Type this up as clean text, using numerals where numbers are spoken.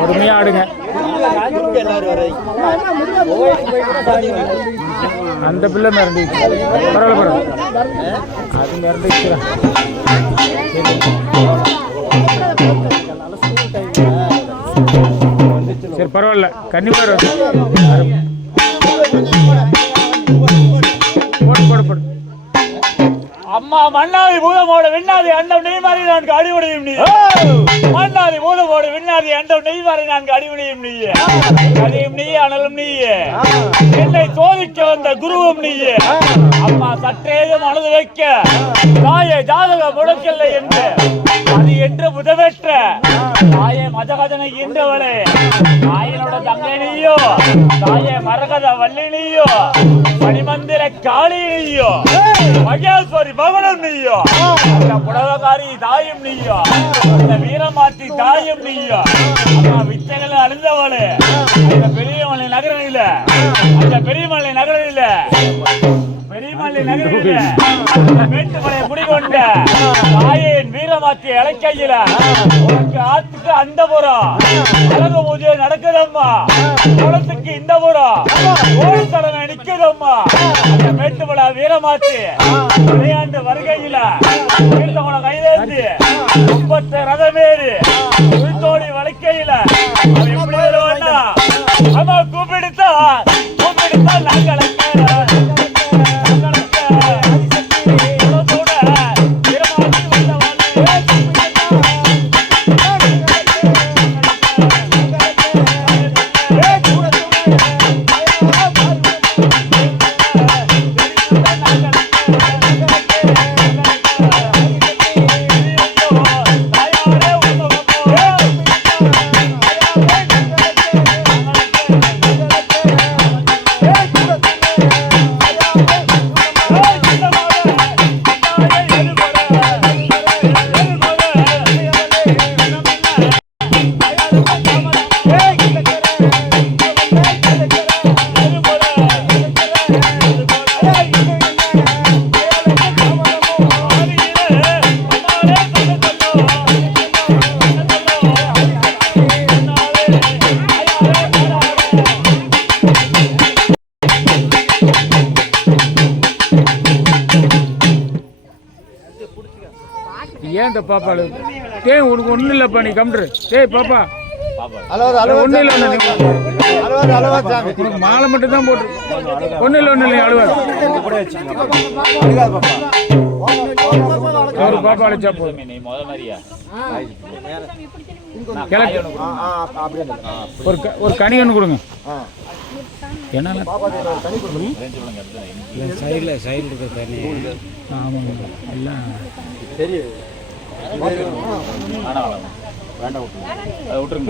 பொறுமையா ஆடுங்க. அந்த பிள்ளை மிரண்டிச்சு. பரவாயில்ல அது மிரண்டிச்சு. சரி பரவாயில்ல. கன்னிமார் போடு. அம்மா மன்னாதி பூதமோட விண்ணாதி அண்டம் நெய்மாறி நான் அடிமுடியும் நீ. மன்னாதி பூதமோட விண்ணாதி அண்டம் நெய்மாறி நான் அடிமுடியும் நீயே. கதையும் நீயே, அனலும் நீயே. என்னை சோதிக்க வந்த குருவும் நீயே. அம்மா சற்றேதும் அழுது வைக்க தாயே ஜாதக முடக்கல்லை என்று அது என்று முதவெற்ற தாயே மதகதனை ஈன்றவளே. தாயினோட தங்கை நீயோ, தாயே மரகத வள்ளி நீயோ, மணிமந்திர காளி நீயோ, மகேஸ்வரி மகனும் நீயோ, அந்த புடவகாரி தாயும் நீயோ, அந்த வீரமாட்டி தாயும் நீயோ. அம்மா வித்தைகளை அழிந்தவளே, அந்த பெரியமலை நகரில மேட்டுமலை குடிகொண்ட தாயின் வீரமாட்டி அழைக்கையில உனக்கு ஆத்துக்கு அந்த புறம் அழகு பூஜை நடக்குதம்மா. குளத்துக்கு இந்த புறம் கோயில் தலைமை நிற்குதம்மா. அந்த மேட்டுமலை வீரமாட்டி விளையாண்டு வருகையில வீழ்த்தவனை கைதேந்தி கும்பத்தை ரதமேறி உயிர்த்தோடி வளைக்கையில அது எப்படி வருவான்னா அம்மா கூப்பிடுத்தா நாங்கள் ஏன் இந்த பாப்பாடு டேய் உனக்கு ஒன்றும் இல்லைப்பா, நீ கம்ப்யூட்டர் டேய் பாப்பா ஒன்றும் இல்லை. உனக்கு மாலை மட்டும் தான் போட்டு ஒன்றும் இல்லை அழுவாது. ஒரு பாப்பா அழைச்சா போதும். ஒரு கனி ஒன்று கொடுங்க. என்னால் சைடில் இருக்க தண்ணி ஆமாங்க எல்லாம் வேண்டாம் விட்டுருங்க.